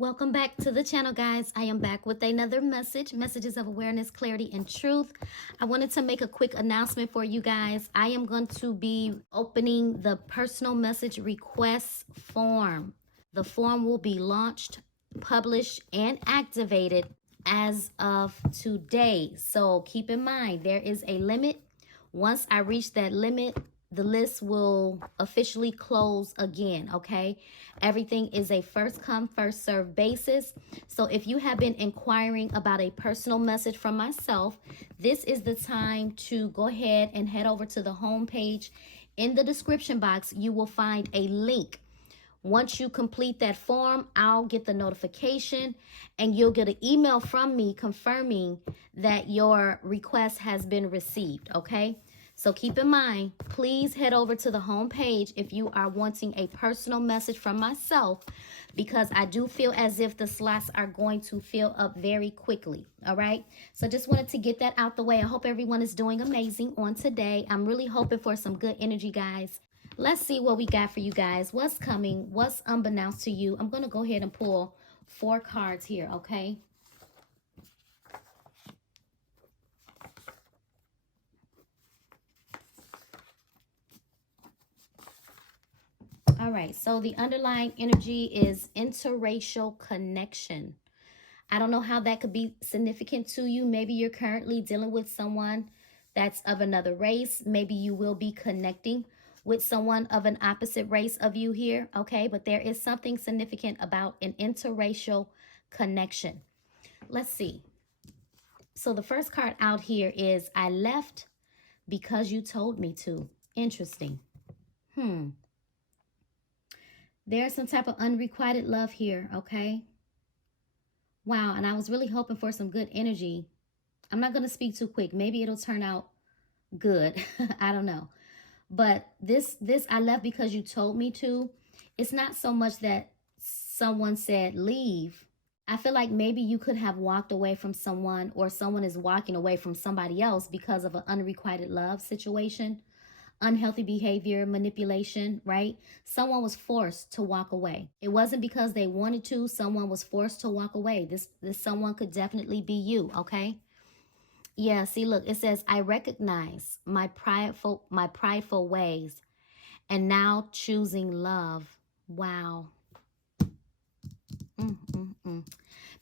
Welcome back to the channel, guys. I am back with another messages of awareness, clarity, and truth. I wanted to make a quick announcement for you guys. I am going to be opening the personal message request form. The form will be launched, published, and activated as of today. So keep in mind, there is a limit. Once I reach that limit, the list will officially close again, okay? Everything is a first come, first serve basis. So if you have been inquiring about a personal message from myself, this is the time to go ahead and head over to the home page. In the description box, you will find a link. Once you complete that form, I'll get the notification and you'll get an email from me confirming that your request has been received, okay? So keep in mind, please head over to the home page if you are wanting a personal message from myself, because I do feel as if the slots are going to fill up very quickly. All right. So just wanted to get that out the way. I hope everyone is doing amazing on today. I'm really hoping for some good energy, guys. Let's see what we got for you guys. What's coming? What's unbeknownst to you? I'm going to go ahead and pull 4 cards here. Okay. All right, so the underlying energy is interracial connection. I don't know how that could be significant to you. Maybe you're currently dealing with someone that's of another race. Maybe you will be connecting with someone of an opposite race of you here, okay? But there is something significant about an interracial connection. Let's see. So the first card out here is, I left because you told me to. Interesting. There's some type of unrequited love here, okay? Wow, and I was really hoping for some good energy. I'm not going to speak too quick. Maybe it'll turn out good. I don't know. But this I left because you told me to. It's not so much that someone said leave. I feel like maybe you could have walked away from someone, or someone is walking away from somebody else because of an unrequited love situation. Unhealthy behavior, manipulation, right? Someone was forced to walk away. It wasn't because they wanted to. Someone was forced to walk away. This someone could definitely be you, okay? Yeah, see, look, it says, I recognize my prideful ways and now choosing love. Wow.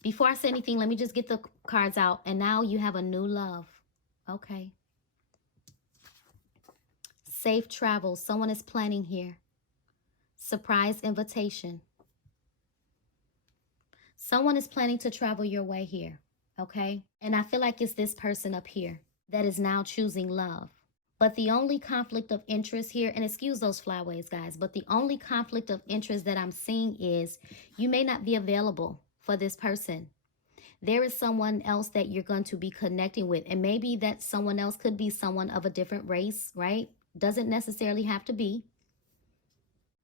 Before I say anything, let me just get the cards out. And now you have a new love. Okay. Safe travel. Someone is planning here. Surprise invitation. Someone is planning to travel your way here, okay? And I feel like it's this person up here that is now choosing love. But the only conflict of interest here, and excuse those flyaways, guys, but the only conflict of interest that I'm seeing is you may not be available for this person. There is someone else that you're going to be connecting with, and maybe that someone else could be someone of a different race, right? Doesn't necessarily have to be.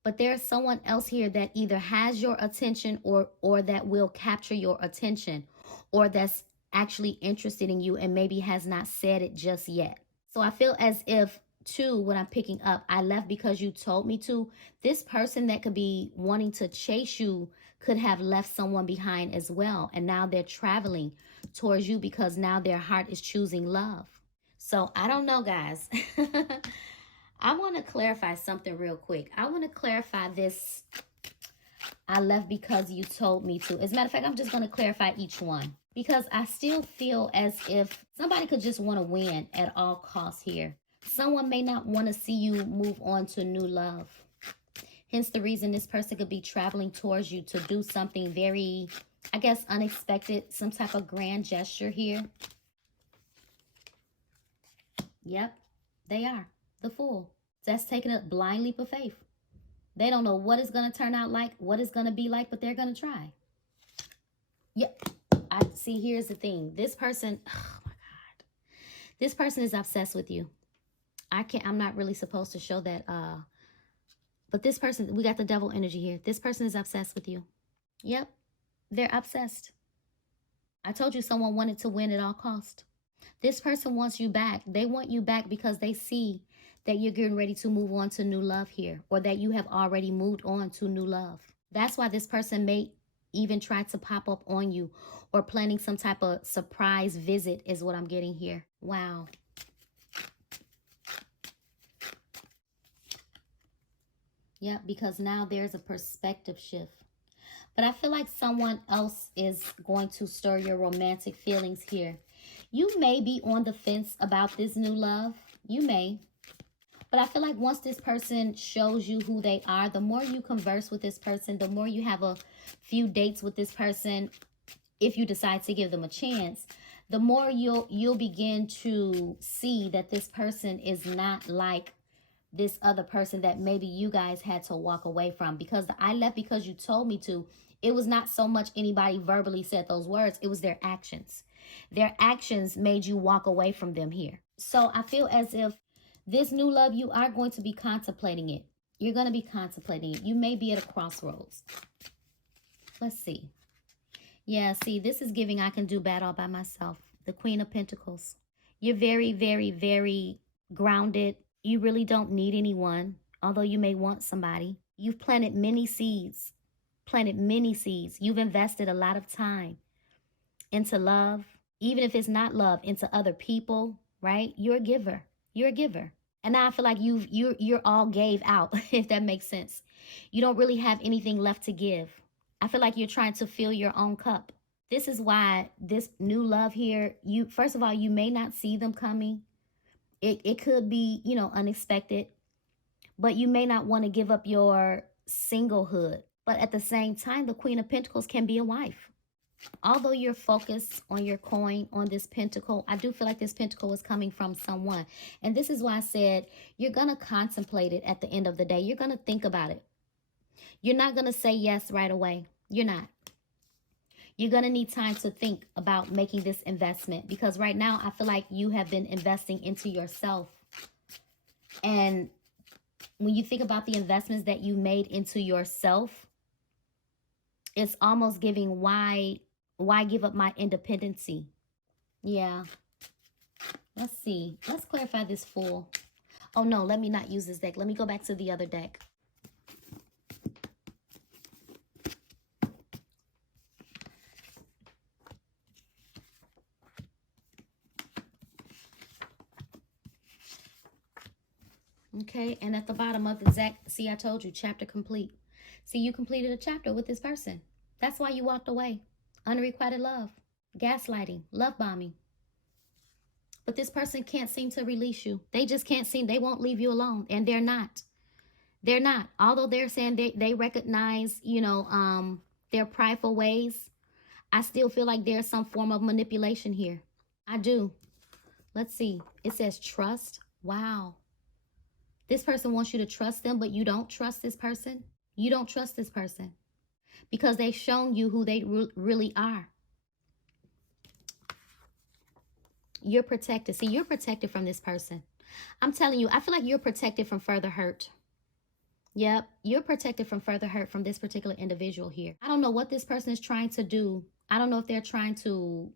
But there's someone else here that either has your attention or that will capture your attention, or that's actually interested in you and maybe has not said it just yet. So I feel as if, too, what I'm picking up, I left because you told me to. This person that could be wanting to chase you could have left someone behind as well. And now they're traveling towards you because now their heart is choosing love. So I don't know, guys. I want to clarify something real quick. I want to clarify this. I left because you told me to. As a matter of fact, I'm just going to clarify each one, because I still feel as if somebody could just want to win at all costs here. Someone may not want to see you move on to new love. Hence the reason this person could be traveling towards you to do something very, I guess, unexpected, some type of grand gesture here. Yep, they are. The Fool. That's taking a blind leap of faith. They don't know what it's going to turn out like, what it's going to be like, but they're going to try. Yep. I see, here's the thing. This person, oh my God. This person is obsessed with you. I'm not really supposed to show that. But this person, we got the devil energy here. This person is obsessed with you. Yep. They're obsessed. I told you someone wanted to win at all costs. This person wants you back. They want you back because they see that you're getting ready to move on to new love here, or that you have already moved on to new love. That's why this person may even try to pop up on you, or planning some type of surprise visit is what I'm getting here. Wow. Yeah, because now there's a perspective shift. But I feel like someone else is going to stir your romantic feelings here. You may be on the fence about this new love. You may. But I feel like once this person shows you who they are, the more you converse with this person, the more you have a few dates with this person, if you decide to give them a chance, the more you'll begin to see that this person is not like this other person that maybe you guys had to walk away from. Because I left because you told me to. It was not so much anybody verbally said those words. It was their actions. Their actions made you walk away from them here. So I feel as if this new love, you are going to be contemplating it. You're going to be contemplating it. You may be at a crossroads. Let's see. Yeah, see, this is giving I can do bad all by myself. The Queen of Pentacles. You're very, very, very grounded. You really don't need anyone, although you may want somebody. You've planted many seeds. Planted many seeds. You've invested a lot of time into love, even if it's not love, into other people, right? You're a giver. You're a giver. And now I feel like you're all gave out, if that makes sense. You don't really have anything left to give. I feel like you're trying to fill your own cup. This is why this new love here, first of all, you may not see them coming. It could be, unexpected. But you may not want to give up your singlehood. But at the same time, the Queen of Pentacles can be a wife. Although you're focused on your coin, on this pentacle, I do feel like this pentacle is coming from someone. And this is why I said you're going to contemplate it at the end of the day. You're going to think about it. You're not going to say yes right away. You're not. You're going to need time to think about making this investment. Because right now, I feel like you have been investing into yourself. And when you think about the investments that you made into yourself, it's almost giving why give up my independency? Yeah. Let's see. Let's clarify this Fool. Oh, no, let me not use this deck. Let me go back to the other deck. Okay, and at the bottom of the deck, see, I told you, chapter complete. See, you completed a chapter with this person. That's why you walked away. Unrequited love, gaslighting, love bombing. But this person can't seem to release you. They just can't seem, they won't leave you alone. And they're not. They're not. Although they're saying they recognize, their prideful ways, I still feel like there's some form of manipulation here. I do. Let's see. It says trust. Wow. This person wants you to trust them, but you don't trust this person. You don't trust this person because they've shown you who they really are. You're protected. See, you're protected from this person. I'm telling you, I feel like you're protected from further hurt. Yep, you're protected from further hurt from this particular individual here. I don't know what this person is trying to do. I don't know if they're trying to,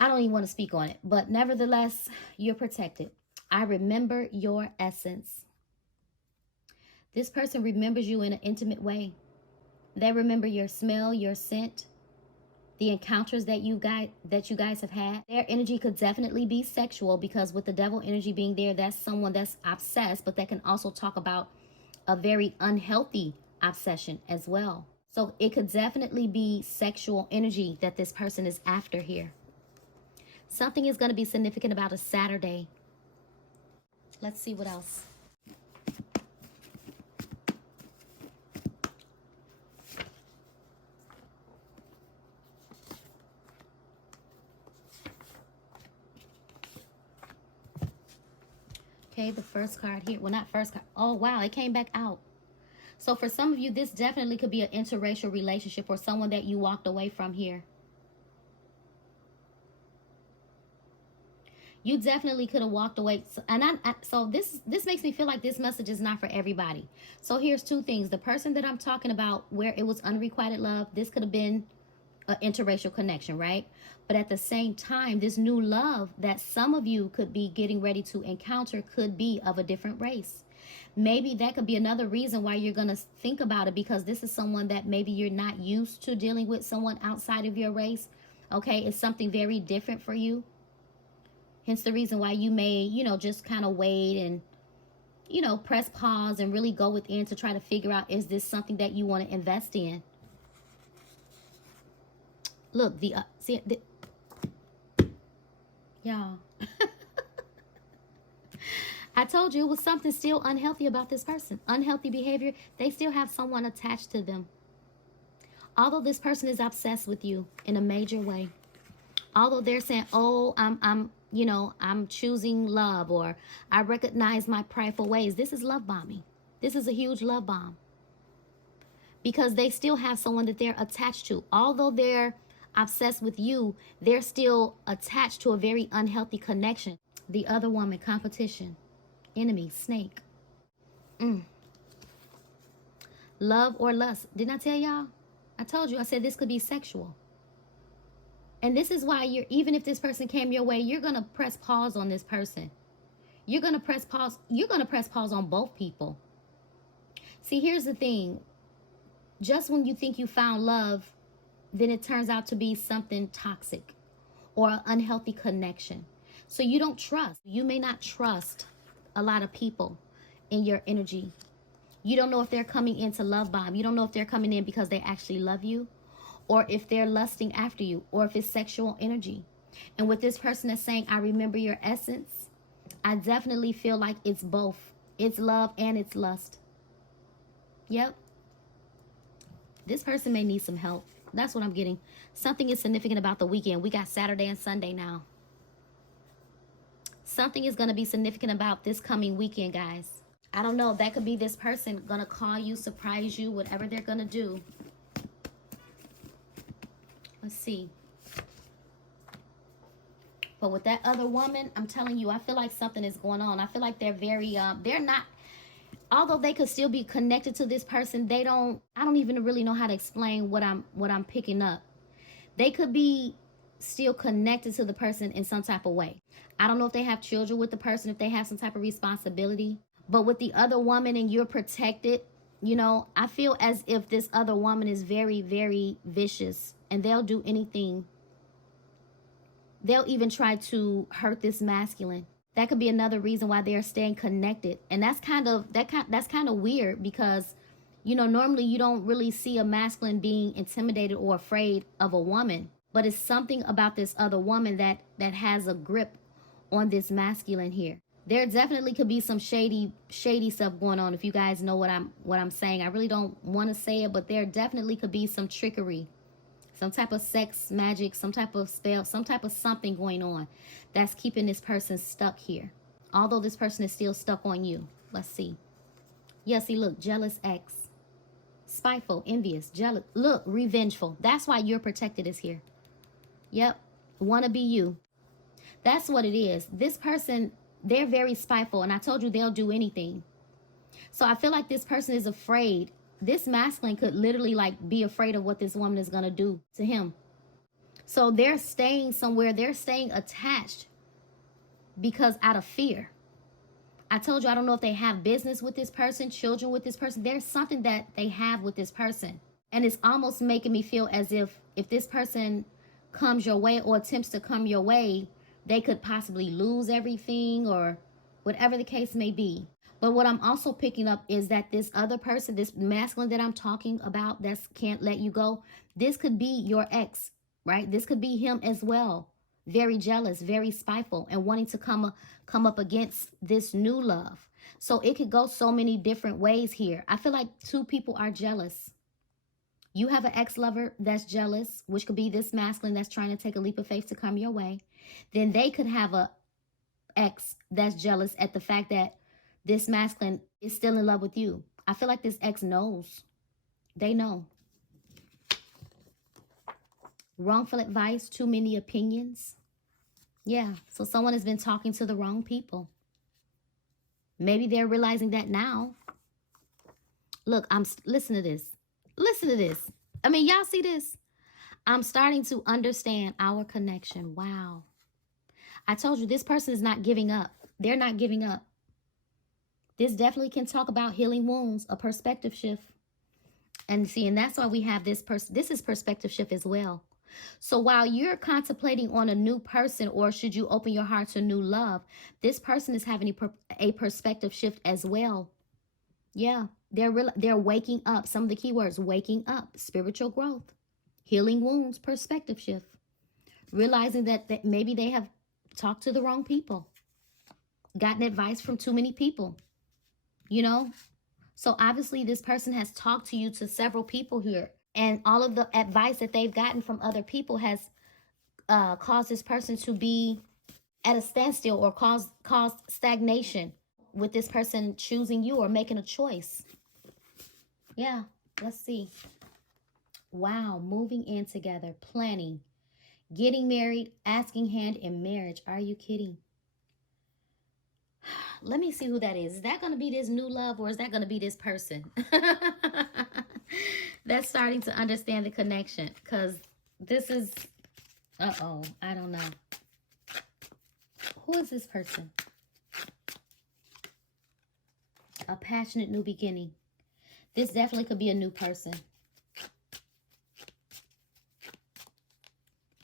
I don't even want to speak on it, but nevertheless, you're protected. I remember your essence. This person remembers you in an intimate way. They remember your smell, your scent, the encounters that you guys have had. Their energy could definitely be sexual because with the devil energy being there, that's someone that's obsessed, but that can also talk about a very unhealthy obsession as well. So it could definitely be sexual energy that this person is after here. Something is going to be significant about a Saturday. Let's see what else. Okay, the first card here. Well, not first card. Oh, wow, it came back out. So for some of you, this definitely could be an interracial relationship or someone that you walked away from here. You definitely could have walked away. And so this makes me feel like this message is not for everybody. So here's two things. The person that I'm talking about where it was unrequited love, this could have been an interracial connection, right? But at the same time, this new love that some of you could be getting ready to encounter could be of a different race. Maybe that could be another reason why you're going to think about it, because this is someone that maybe you're not used to dealing with, someone outside of your race. Okay, it's something very different for you. Hence the reason why you may, you know, just kind of wait and, you know, press pause and really go within to try to figure out, is this something that you want to invest in? Look, y'all. I told you it was something still unhealthy about this person. Unhealthy behavior. They still have someone attached to them. Although this person is obsessed with you in a major way. Although they're saying, oh, I'm choosing love, or I recognize my prideful ways. This is love bombing. This is a huge love bomb. Because they still have someone that they're attached to. Although they're obsessed with you, they're still attached to a very unhealthy connection. The other woman, competition, enemy, snake. Love or lust. Didn't I tell y'all? I told you, I said this could be sexual. And this is why even if this person came your way, you're going to press pause on this person. You're going to press pause. You're going to press pause on both people. See, here's the thing. Just when you think you found love, then it turns out to be something toxic or an unhealthy connection. So you don't trust. You may not trust a lot of people in your energy. You don't know if they're coming in to love bomb. You don't know if they're coming in because they actually love you, or if they're lusting after you, or if it's sexual energy. And with this person that's saying, I remember your essence, I definitely feel like it's both. It's love and it's lust. Yep. This person may need some help. That's what I'm getting. Something is significant about the weekend. We got Saturday and Sunday now. Something is going to be significant about this coming weekend, guys. I don't know. That could be this person going to call you, surprise you, whatever they're going to do. Let's see. But with that other woman, I'm telling you, I feel like something is going on. I feel like they're very, they're not, although they could still be connected to this person, I don't even really know how to explain what I'm picking up. They could be still connected to the person in some type of way. I don't know if they have children with the person, if they have some type of responsibility. But with the other woman and you're protected, you know, I feel as if this other woman is very, very vicious, and they'll do anything. They'll even try to hurt this masculine. That could be another reason why they're staying connected. And that's kind of weird, because, you know, normally you don't really see a masculine being intimidated or afraid of a woman. But it's something about this other woman that has a grip on this masculine here. There definitely could be some shady stuff going on, if you guys know what I'm saying. I really don't want to say it, but there definitely could be some trickery, some type of sex magic, some type of spell, some type of something going on that's keeping this person stuck here. Although this person is still stuck on you. Let's see. Yeah, see, look, jealous ex. Spiteful, envious, jealous. Look, revengeful. That's why you're protected is here. Yep. Wanna be you. That's what it is. This person, they're very spiteful, and I told you they'll do anything. So I feel like this person is afraid. This masculine could literally like be afraid of what this woman is going to do to him. So they're staying somewhere. They're staying attached because out of fear. I told you, I don't know if they have business with this person, children with this person. There's something that they have with this person. And it's almost making me feel as if this person comes your way or attempts to come your way, they could possibly lose everything or whatever the case may be. But what I'm also picking up is that this other person, this masculine that I'm talking about that can't let you go, this could be your ex, right? This could be him as well. Very jealous, very spiteful, and wanting to come up against this new love. So it could go so many different ways here. I feel like two people are jealous. You have an ex-lover that's jealous, which could be this masculine that's trying to take a leap of faith to come your way. Then they could have a ex that's jealous at the fact that this masculine is still in love with you. I feel like this ex knows. They know. Wrongful advice, too many opinions. Yeah, so someone has been talking to the wrong people. Maybe they're realizing that now. Look, listen to this. Listen to this. I mean, y'all see this? I'm starting to understand our connection. Wow. I told you this person is not giving up. They're not giving up. This definitely can talk about healing wounds, a perspective shift. And see, and that's why we have this person. This is perspective shift as well. So while you're contemplating on a new person, or should you open your heart to new love, this person is having a perspective shift as well. Yeah, they're waking up. Some of the keywords: waking up, spiritual growth, healing wounds, perspective shift, realizing that maybe they have talked to the wrong people, gotten advice from too many people, you know. So obviously this person has talked to you, to several people here, and all of the advice that they've gotten from other people has caused this person to be at a standstill, or caused stagnation with this person choosing you or making a choice. Yeah, let's see. Wow, moving in together, planning, getting married, asking hand in marriage. Are you kidding? Let me see who that is. Is that going to be this new love, or is that going to be this person? That's starting to understand the connection, because this is, uh-oh, I don't know. Who is this person? A passionate new beginning. This definitely could be a new person.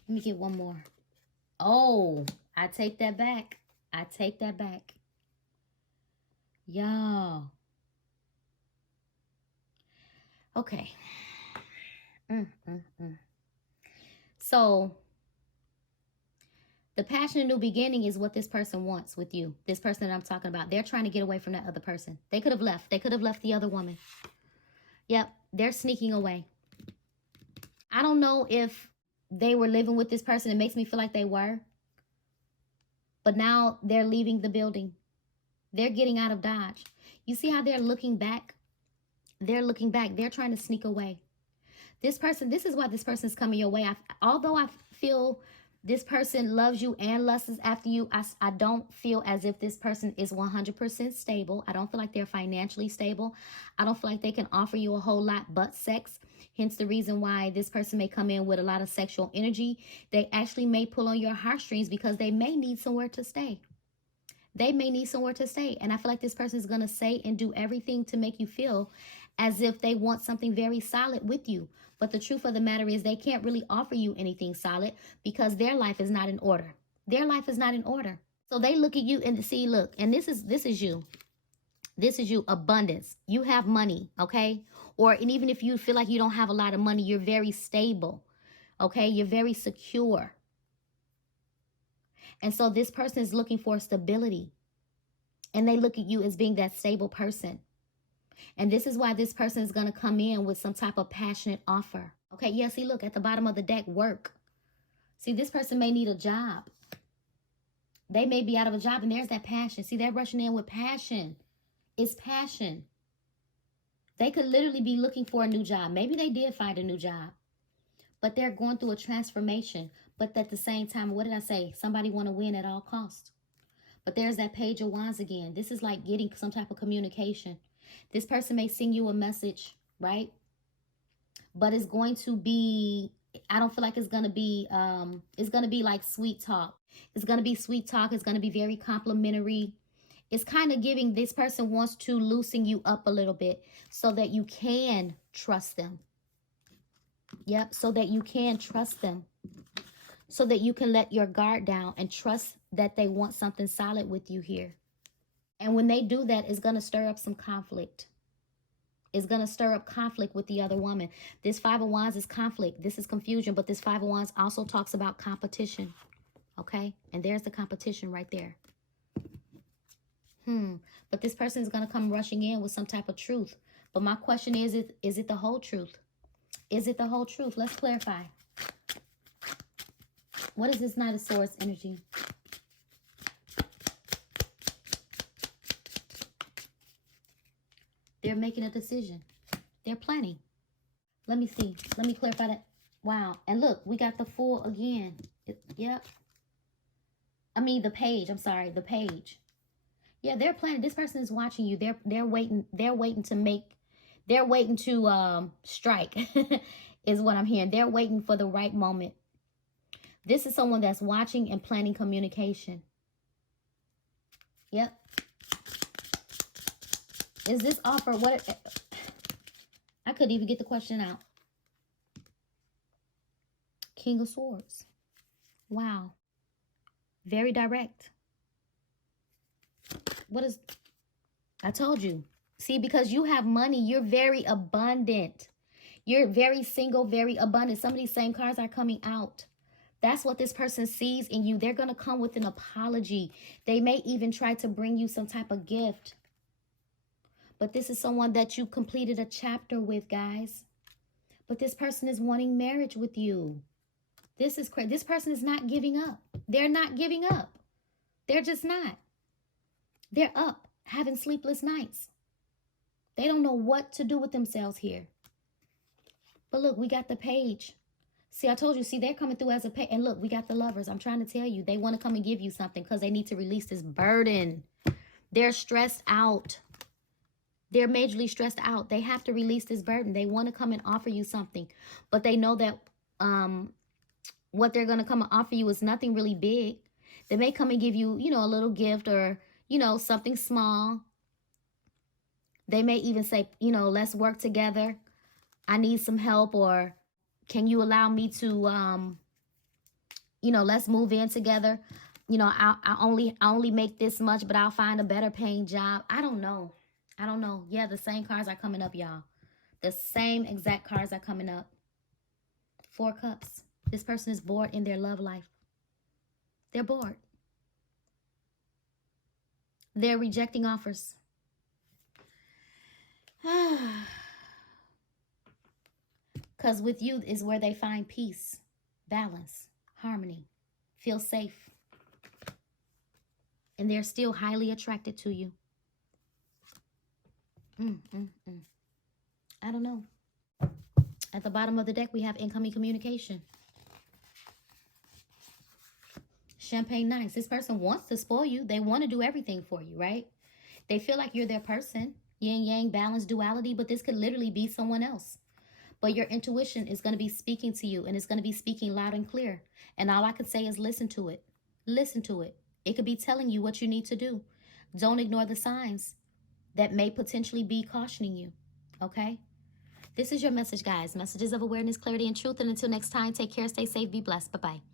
Let me get one more. Oh, I take that back. I take that back. Y'all. Okay. So, the passionate new beginning is what this person wants with you. This person that I'm talking about. They're trying to get away from that other person. They could have left. They could have left the other woman. Yep. They're sneaking away. I don't know if they were living with this person. It makes me feel like they were. But now they're leaving the building. They're getting out of Dodge. You see how they're looking back? They're looking back. They're trying to sneak away. This person, this is why this person is coming your way. Although I feel this person loves you and lusts after you, I don't feel as if this person is 100% stable. I don't feel like they're financially stable. I don't feel like they can offer you a whole lot but sex. Hence the reason why this person may come in with a lot of sexual energy. They actually may pull on your heartstrings because they may need somewhere to stay. They may need somewhere to stay. And I feel like this person is going to say and do everything to make you feel as if they want something very solid with you. But the truth of the matter is they can't really offer you anything solid because their life is not in order. Their life is not in order. So they look at you and see, look, and this is you. This is you, abundance. You have money, okay? And even if you feel like you don't have a lot of money, you're very stable, okay? You're very secure. And so this person is looking for stability. And they look at you as being that stable person. And this is why this person is going to come in with some type of passionate offer. Okay, yeah, see, look, at the bottom of the deck, work. See, this person may need a job. They may be out of a job, and there's that passion. See, they're rushing in with passion. It's passion. They could literally be looking for a new job. Maybe they did find a new job. But they're going through a transformation. But at the same time, what did I say? Somebody want to win at all costs. But there's that Page of Wands again. This is like getting some type of communication. This person may send you a message, right? But it's going to be, I don't feel like it's going to be like sweet talk. It's going to be sweet talk. It's going to be very complimentary. It's kind of giving, this person wants to loosen you up a little bit so that you can trust them. Yep, so that you can trust them. So that you can let your guard down and trust that they want something solid with you here. And when they do that, it's going to stir up some conflict. It's going to stir up conflict with the other woman. This Five of Wands is conflict. This is confusion. But this Five of Wands also talks about competition. Okay? And there's the competition right there. But this person is going to come rushing in with some type of truth. But my question is it the whole truth? Is it the whole truth? Let's clarify. What is this Knight of Swords energy? They're making a decision. They're planning. Let me see. Let me clarify that. Wow. And look, we got the Fool again. Yep. I mean, the Page. I'm sorry. The Page. Yeah, they're planning. This person is watching you. They're waiting. They're waiting to strike is what I'm hearing. They're waiting for the right moment. This is someone that's watching and planning communication. Yep. Is this offer what? I couldn't even get the question out. King of Swords. Wow. Very direct. What is... I told you. See, because you have money, you're very abundant. You're very single, very abundant. Some of these same cards are coming out. That's what this person sees in you. They're going to come with an apology. They may even try to bring you some type of gift. But this is someone that you completed a chapter with, guys. But this person is wanting marriage with you. This is crazy. This person is not giving up. They're not giving up. They're just not. They're up having sleepless nights. They don't know what to do with themselves here. But look, we got the Page. See, I told you, see, they're coming through as a page. And look, we got the Lovers. I'm trying to tell you, they want to come and give you something because they need to release this burden. They're stressed out. They're majorly stressed out. They have to release this burden. They want to come and offer you something. But they know that what they're going to come and offer you is nothing really big. They may come and give you, you know, a little gift or, you know, something small. They may even say, you know, let's work together. I need some help, or can you allow me to, you know, let's move in together. You know, I only make this much, but I'll find a better paying job. I don't know. I don't know. Yeah, the same cards are coming up, y'all. The same exact cards are coming up. 4 Cups. This person is bored in their love life. They're bored. They're rejecting offers. Because with you is where they find peace, balance, harmony, feel safe. And they're still highly attracted to you. I don't know. At the bottom of the deck, we have incoming communication. Champagne Nice. This person wants to spoil you. They want to do everything for you, right? They feel like you're their person. Yin, yang, balance, duality. But this could literally be someone else. But your intuition is going to be speaking to you. And it's going to be speaking loud and clear. And all I could say is listen to it. Listen to it. It could be telling you what you need to do. Don't ignore the signs that may potentially be cautioning you. Okay? This is your message, guys. Messages of awareness, clarity, and truth. And until next time, take care, stay safe, be blessed. Bye-bye.